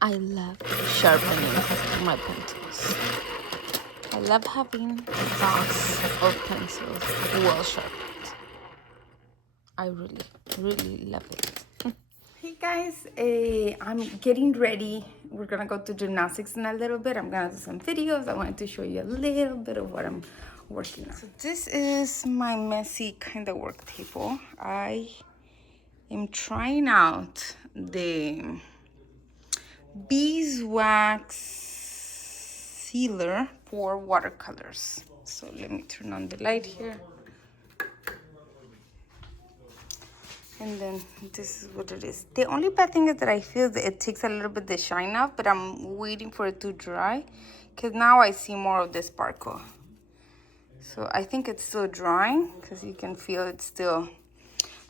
I love sharpening my pencils. I love having dots or pencils well sharpened. I really, really love it. Hey guys, I'm getting ready. We're gonna go to gymnastics in a little bit. I'm gonna do some videos. I wanted to show you a little bit of what I'm working on. So this is my messy kind of work table. I am trying out the beeswax sealer for watercolors. So let me turn on the light here. And then this is what it is. The only bad thing is that I feel that it takes a little bit the shine off, but I'm waiting for it to dry because now I see more of the sparkle. So I think it's still drying because you can feel it's still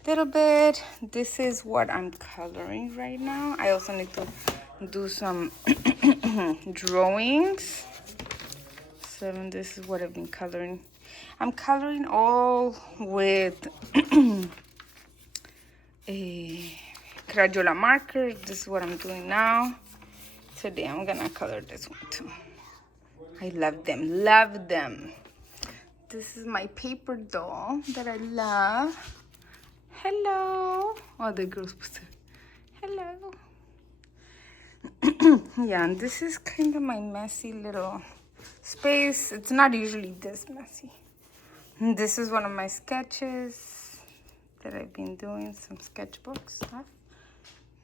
a little bit. This is what I'm coloring right now. I also need to do some drawings. So this is what I've been coloring. I'm coloring all with a Crayola marker. This is what I'm doing now. Today I'm gonna color this one too. I love them, love them. This is my paper doll that I love. Hello. Oh, the girl's supposed to. Hello. Yeah, and this is kind of my messy little space. It's not usually this messy. And this is one of my sketches that I've been doing, some sketchbook stuff.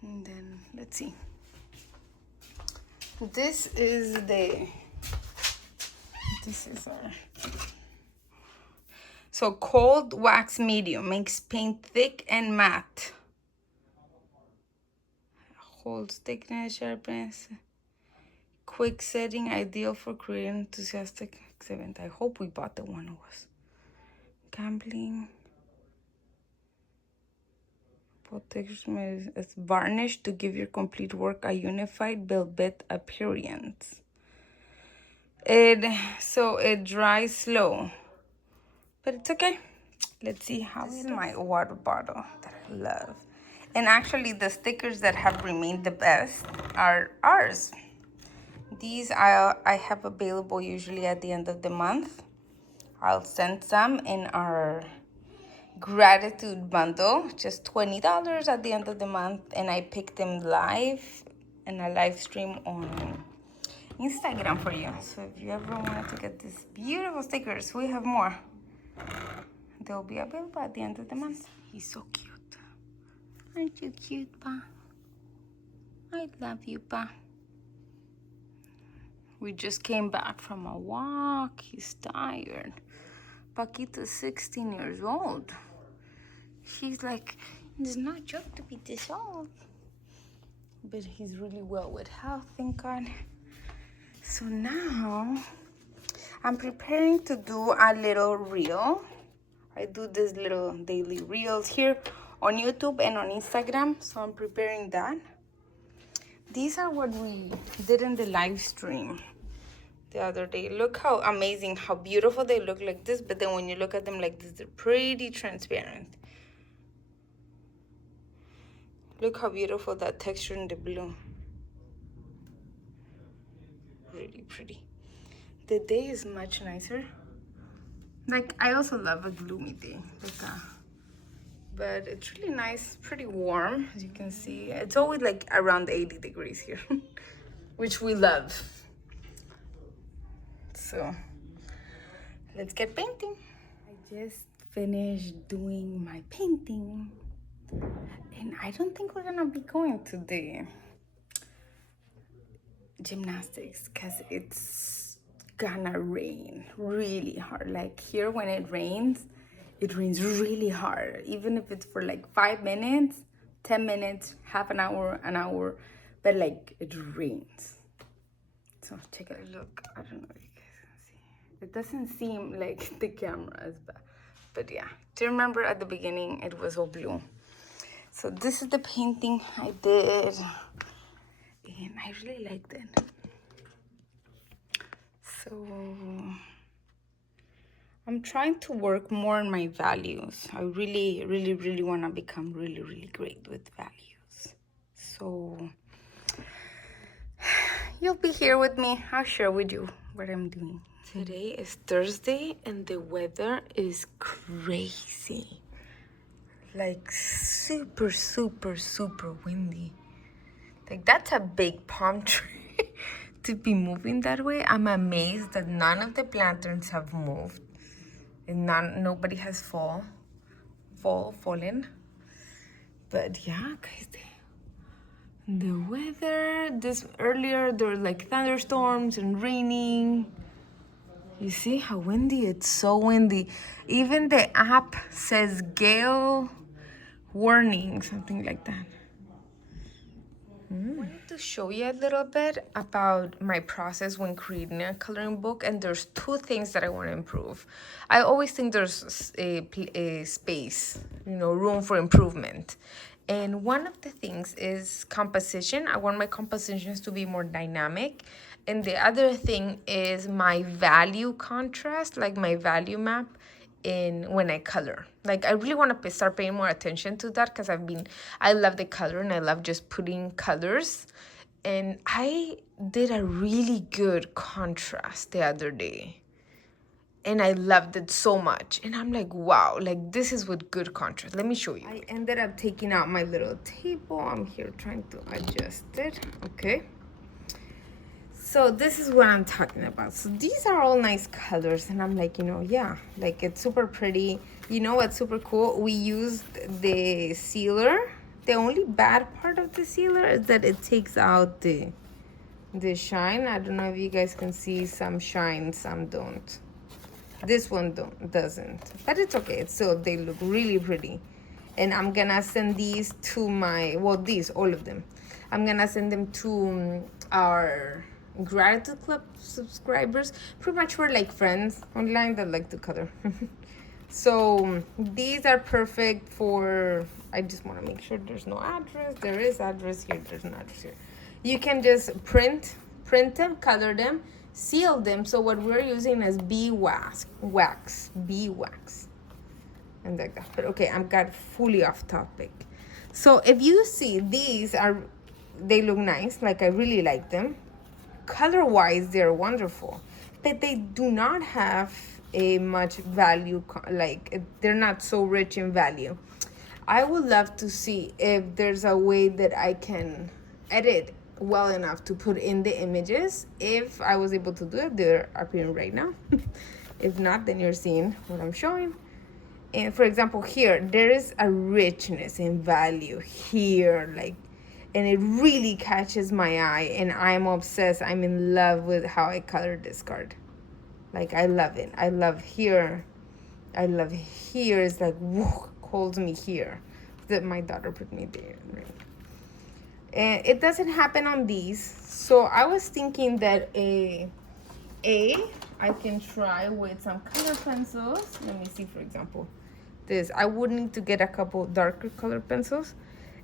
And then, let's see. This is our, so cold wax medium makes paint thick and matte. Holds thickness, sharpness, quick setting, ideal for creating enthusiastic event. I hope we bought the one of us. Gambling. Protection is varnish to give your complete work a unified velvet appearance. It dries slow, but it's okay. Let's see how this is my water bottle that I love. And actually the stickers that have remained the best are ours. These I have available usually at the end of the month. I'll send some in our gratitude bundle, just $20 at the end of the month, and I pick them live in a live stream on Instagram for you. So if you ever wanted to get these beautiful stickers, we have more. They'll be available at the end of the month. He's so cute. Aren't you cute, Pa? I love you, Pa. We just came back from a walk. He's tired. Paquita's 16 years old. She's like, it's not a joke to be this old. But he's really well with health, thank God. So now I'm preparing to do a little reel. I do these little daily reels here on YouTube and on Instagram. So I'm preparing that. These are what we did in the live stream the other day. Look how amazing, how beautiful they look like this. But then when you look at them like this, they're pretty transparent. Look how beautiful that texture in the blue. Really pretty. The day is much nicer. Like, I also love a gloomy day. But it's really nice, pretty warm, as you can see. It's always like around 80 degrees here, which we love. So, let's get painting. I just finished doing my painting. And I don't think we're gonna be going to the gymnastics because it's gonna rain really hard. Like here when it rains really hard. Even if it's for like 5 minutes, 10 minutes, half an hour, but like it rains. So take a look. I don't know if you guys can see. It doesn't seem like the camera is bad. But yeah, do you remember at the beginning it was all blue? So this is the painting I did. And I really liked it. So I'm trying to work more on my values. I really want to become really great with values. So you'll be here with me. I'll share with you what I'm doing. Today is Thursday and the weather is crazy. Like super, super, super windy. Like that's a big palm tree to be moving that way. I'm amazed that none of the lanterns have moved. And nobody has fallen. But yeah, guys, the weather, this earlier there were like thunderstorms and raining. You see how windy? It's so windy. Even the app says gale warning, something like that. I wanted to show you a little bit about my process when creating a coloring book, and there's two things that I want to improve. I always think there's a space, room for improvement. And one of the things is composition. I want my compositions to be more dynamic. And the other thing is my value contrast, like my value map when I color. Like I really want to start paying more attention to that because I love the color and I love just putting colors. And I did a really good contrast the other day. And I loved it so much. And I'm like, wow, like this is with good contrast. Let me show you. I ended up taking out my little table. I'm here trying to adjust it. Okay. So this is what I'm talking about. So these are all nice colors. And I'm like, yeah, like it's super pretty. You know what's super cool? We used the sealer. The only bad part of the sealer is that it takes out the shine. I don't know if you guys can see some shine, some don't. This one doesn't, but it's okay. So they look really pretty. And I'm gonna send these to all of them. I'm gonna send them to our gratitude club subscribers. Pretty much we're like friends online that like to color. So these are perfect for, I just want to make sure there's no address. There is address here, there's no address here. You can just print them, color them, seal them. So what we're using is beeswax. And like that. But okay, I'm got fully off topic. So if you see, they look nice. Like I really like them. Color wise, they're wonderful, but they do not have a much value. Like they're not so rich in value. I would love to see if there's a way that I can edit well enough to put in the images. If I was able to do it, they're appearing right now. If not, then you're seeing what I'm showing. And for example, here there is a richness in value here, like, and it really catches my eye, and I'm obsessed. I'm in love with how I colored this card. Like I love it. I love here. It's like whoo, holds me here. That my daughter put me there. Right? And it doesn't happen on these. So I was thinking that I can try with some color pencils. Let me see, for example, this. I would need to get a couple darker color pencils,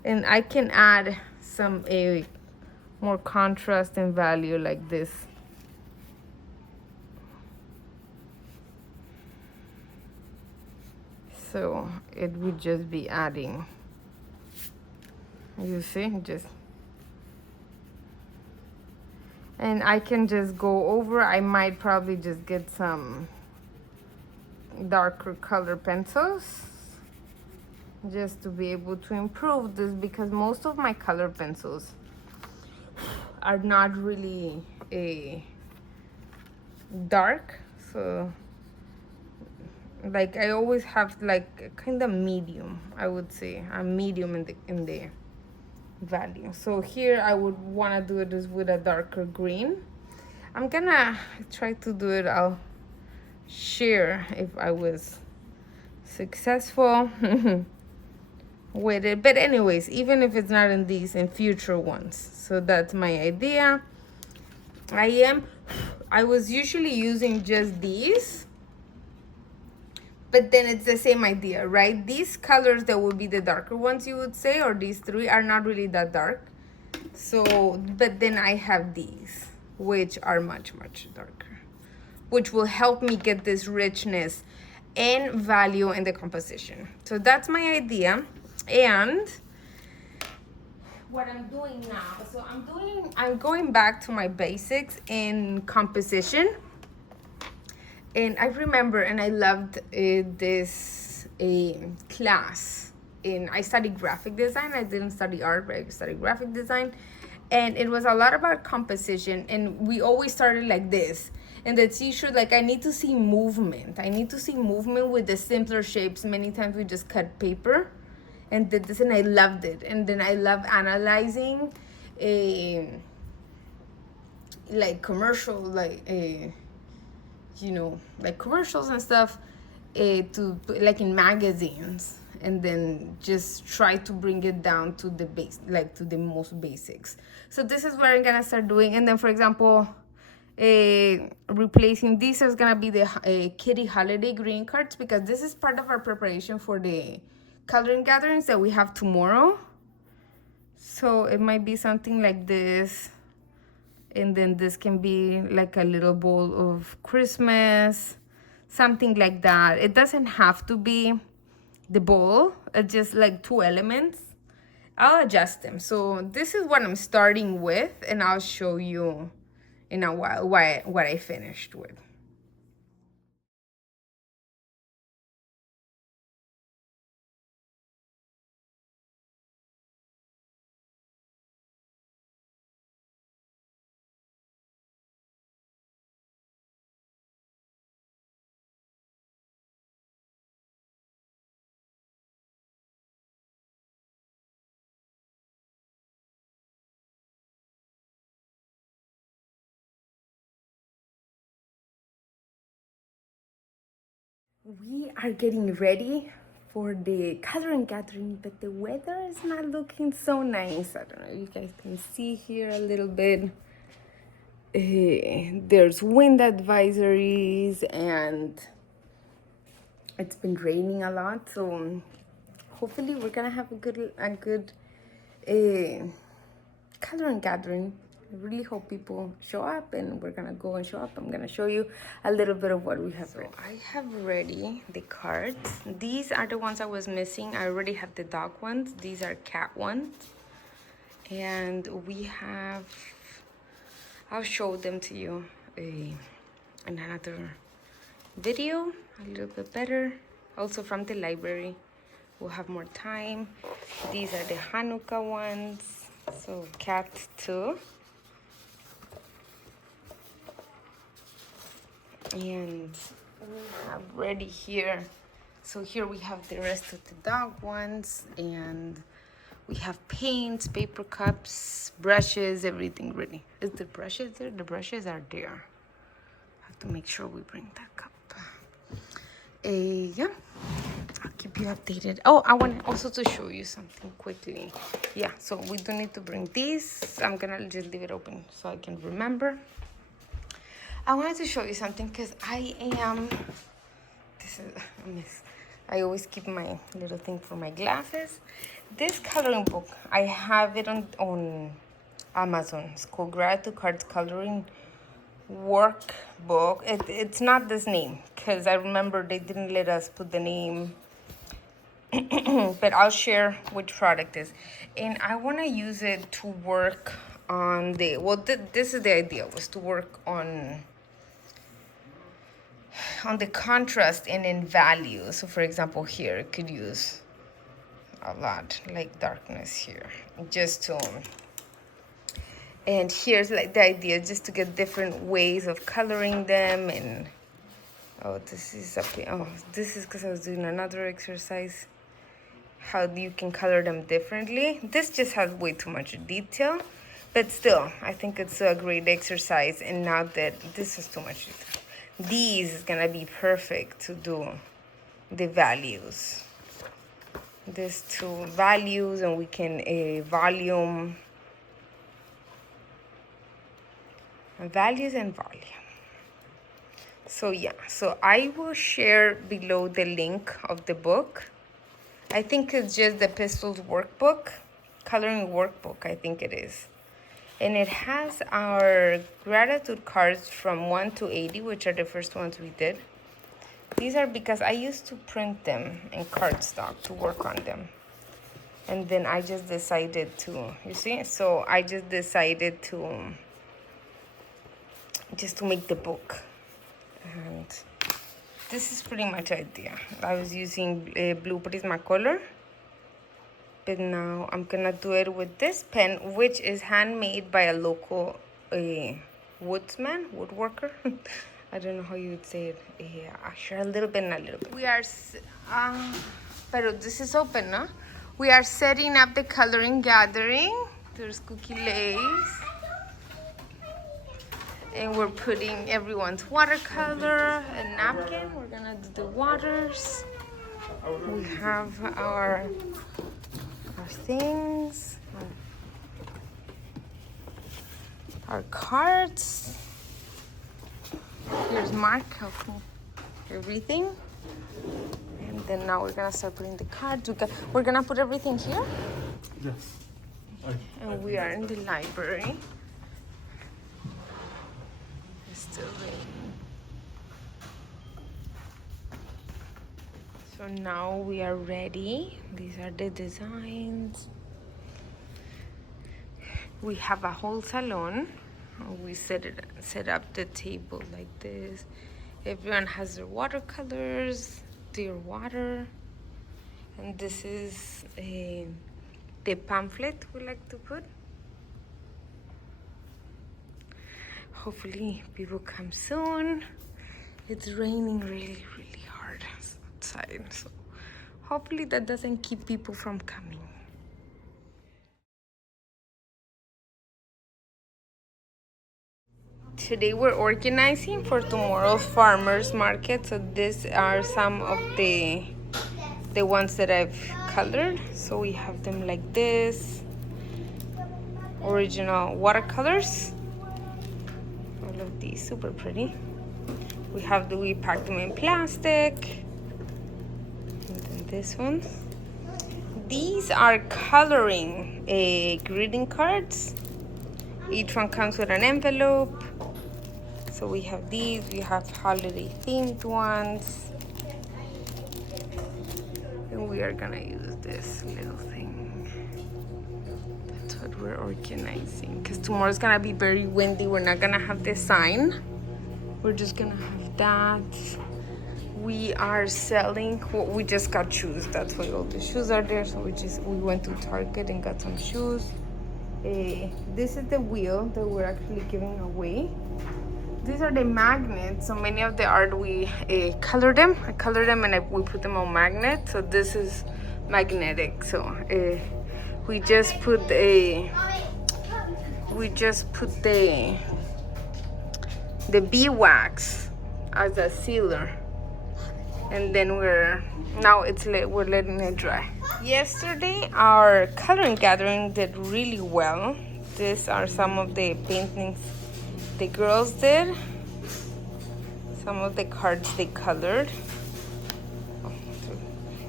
and I can add some more contrast and value like this. So it would just be adding, you see, and I can just go over. I might probably just get some darker color pencils just to be able to improve this, because most of my color pencils are not really dark. So like I always have like kind of medium, I would say a medium in the value. So here I would want to do it just with a darker green. I'm gonna try to do it. I'll share if I was successful with it. But anyways, even if it's not in these, in future ones. So that's my idea. I was usually using just these, but then it's the same idea, right? These colors that would be the darker ones, you would say, or these three are not really that dark. So, but then I have these, which are much, much darker, which will help me get this richness and value in the composition. So that's my idea. And what I'm doing now, so I'm doing I'm going back to my basics in composition. And I remember, and I loved this class. I studied graphic design. I didn't study art, but I studied graphic design. And it was a lot about composition. And we always started like this. And the t-shirt, like, I need to see movement. I need to see movement with the simpler shapes. Many times we just cut paper and did this, and I loved it. And then I love analyzing like commercial, like you know, like commercials and stuff, to like in magazines, and then just try to bring it down to the base, like to the most basics. So this is what I'm gonna start doing. And then, for example, replacing these is gonna be the kitty holiday green cards, because this is part of our preparation for the coloring gatherings that we have tomorrow. So it might be something like this. And then this can be like a little bowl of Christmas, something like that. It doesn't have to be the bowl, it's just like 2 elements. I'll adjust them. So this is what I'm starting with, and I'll show you in a while what I finished with. We are getting ready for the coloring gathering, but the weather is not looking so nice. I don't know if you guys can see here a little bit. There's wind advisories, and it's been raining a lot, so hopefully we're gonna have a good coloring gathering. I really hope people show up, and we're gonna go and show up. I'm gonna show you a little bit of what we have ready. I have ready the cards. These are the ones I was missing. I already have the dog ones. These are cat ones. And we have, I'll show them to you in another video, a little bit better. Also from the library. We'll have more time. These are the Hanukkah ones. So cat too. And we have ready here. So here we have the rest of the dog ones, and we have paints, paper cups, brushes, everything ready. Is the brushes there? The brushes are there. I have to make sure we bring that cup. Yeah, I'll keep you updated. Oh, I want also to show you something quickly. Yeah, so we do need to bring these. I'm gonna just leave it open so I can remember. I wanted to show you something because I always keep my little thing for my glasses. This coloring book, I have it on Amazon. It's called Gratitude Cards Coloring Workbook. It's not this name, because I remember they didn't let us put the name. But I'll share which product is. And I want to use it to work on the, well, this is the idea, was to work on the contrast and in value. So for example, here it could use a lot like darkness here, just to, and here's like the idea, just to get different ways of coloring them. And oh, this is up here. Oh, this is because I was doing another exercise, how you can color them differently. This just has way too much detail, but still I think it's a great exercise. And now that this is too much detail, these is gonna be perfect to do the values. These 2 values, and we can volume, values and volume. So yeah, so I will share below the link of the book. I think it's just the Pistols workbook, coloring workbook, I think it is. And it has our gratitude cards from 1 to 80, which are the first ones we did. These are because I used to print them in cardstock to work on them. And then I just decided to, you see? So I just decided to make the book. And this is pretty much the idea. I was using blue Prismacolor, but now I'm gonna do it with this pen, which is handmade by a local woodworker. I don't know how you would say it. Sure, a little bit and a little bit. We are, but this is open, no? We are setting up the coloring gathering. There's Cookie Lace. And we're putting everyone's watercolor and napkin. We're gonna do the waters. We have our things, our cards. Here's Mark helping everything. And then now we're gonna start putting the cards. We're gonna put everything here. Yes. And we are in the library. Still raining. So now we are ready. These are the designs. We have a whole salon. We set up the table like this. Everyone has their watercolors, their water, and this is the pamphlet we like to put. Hopefully people come soon. It's raining really, really hard outside, so hopefully that doesn't keep people from coming. Today we're organizing for tomorrow's farmers market. So these are some of the ones that I've colored. So we have them like this, original watercolors. All of these super pretty. We packed them in plastic. And then this one. These are coloring greeting cards. Each one comes with an envelope. So we have these. We have holiday themed ones. And we are gonna use this little thing. That's what we're organizing. Because tomorrow's gonna be very windy. We're not gonna have the sign. We're just gonna have that. We are selling, we just got shoes. That's why all the shoes are there. So we went to Target and got some shoes. This is the wheel that we're actually giving away. These are the magnets. So many of the art we colored them. I colored them and we put them on magnets. So this is magnetic. So we just put the beeswax as a sealer, and then we're letting it dry. Yesterday our coloring gathering did really well. These are some of the paintings the girls did, some of the cards they colored.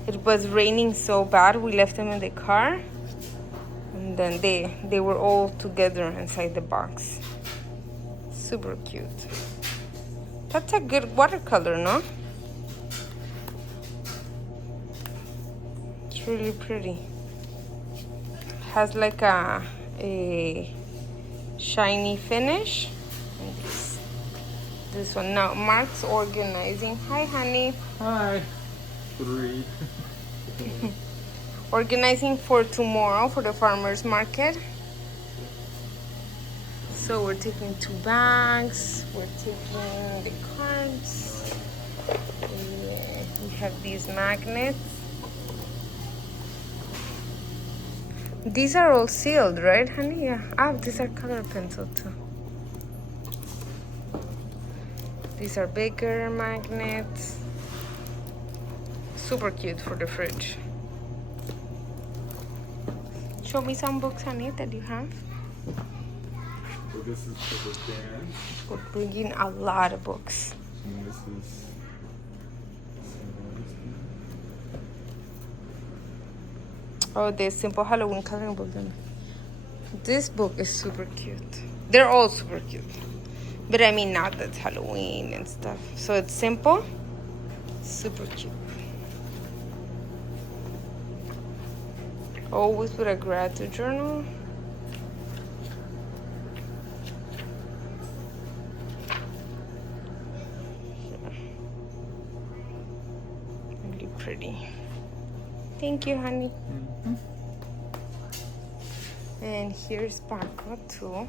It was raining so bad we left them in the car, and then they were all together inside the box. Super cute. That's a good watercolor, no? It's really pretty. Has like a shiny finish. And this one. Now Mark's organizing. Hi, honey. Hi. 3. Organizing for tomorrow for the farmers market. So we're taking 2 bags. We're taking the cards. We have these magnets. These are all sealed, right, honey? Yeah. These are color pencil too. These are bigger magnets. Super cute for the fridge. Show me some books, honey, that you have. So this is for the dance. We're bringing a lot of books. And this is the Simple Halloween coloring book. This book is super cute. They're all super cute. But I mean, now that's Halloween and stuff. So it's simple, super cute. Always with a gratitude journal. Really pretty. Thank you, honey. And here's Paco too.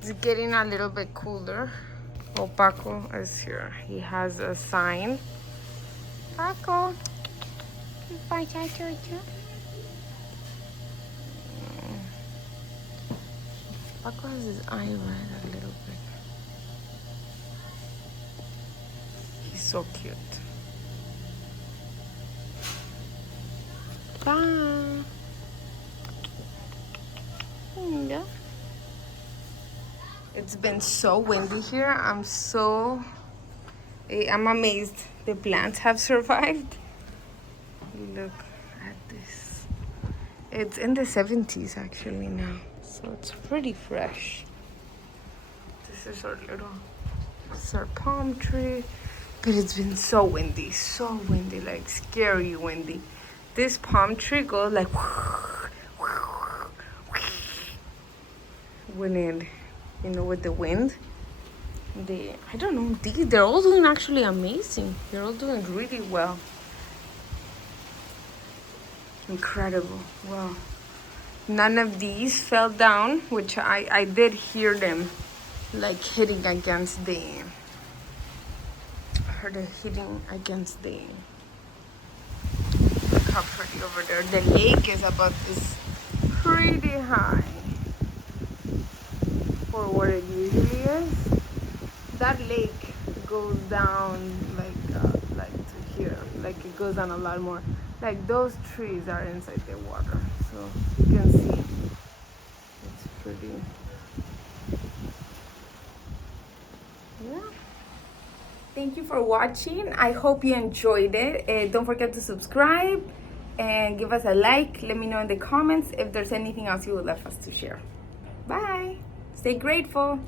It's getting a little bit cooler. Oh, Paco is here. He has a sign. Paco. Paco has his eye red a little bit. He's so cute. Bye. Yeah. It's been so windy here. I'm amazed the plants have survived. Look at this. It's in the 70s actually now, so it's pretty fresh. This is our palm tree, but it's been so windy, like scary windy. This palm tree goes like when it, with the wind. I don't know, they're all doing actually amazing. They're all doing really well. Incredible. Wow. None of these fell down, which I did hear them like hitting against the, I heard it hitting against the, look how pretty over there. The lake is about this pretty high for what it usually is. That lake goes down like to here, like it goes down a lot more. Like those trees are inside the water, so you can see it's pretty. Yeah. Thank you for watching. I hope you enjoyed it. Don't forget to subscribe and give us a like. Let me know in the comments if there's anything else you would like us to share. Bye. Stay grateful.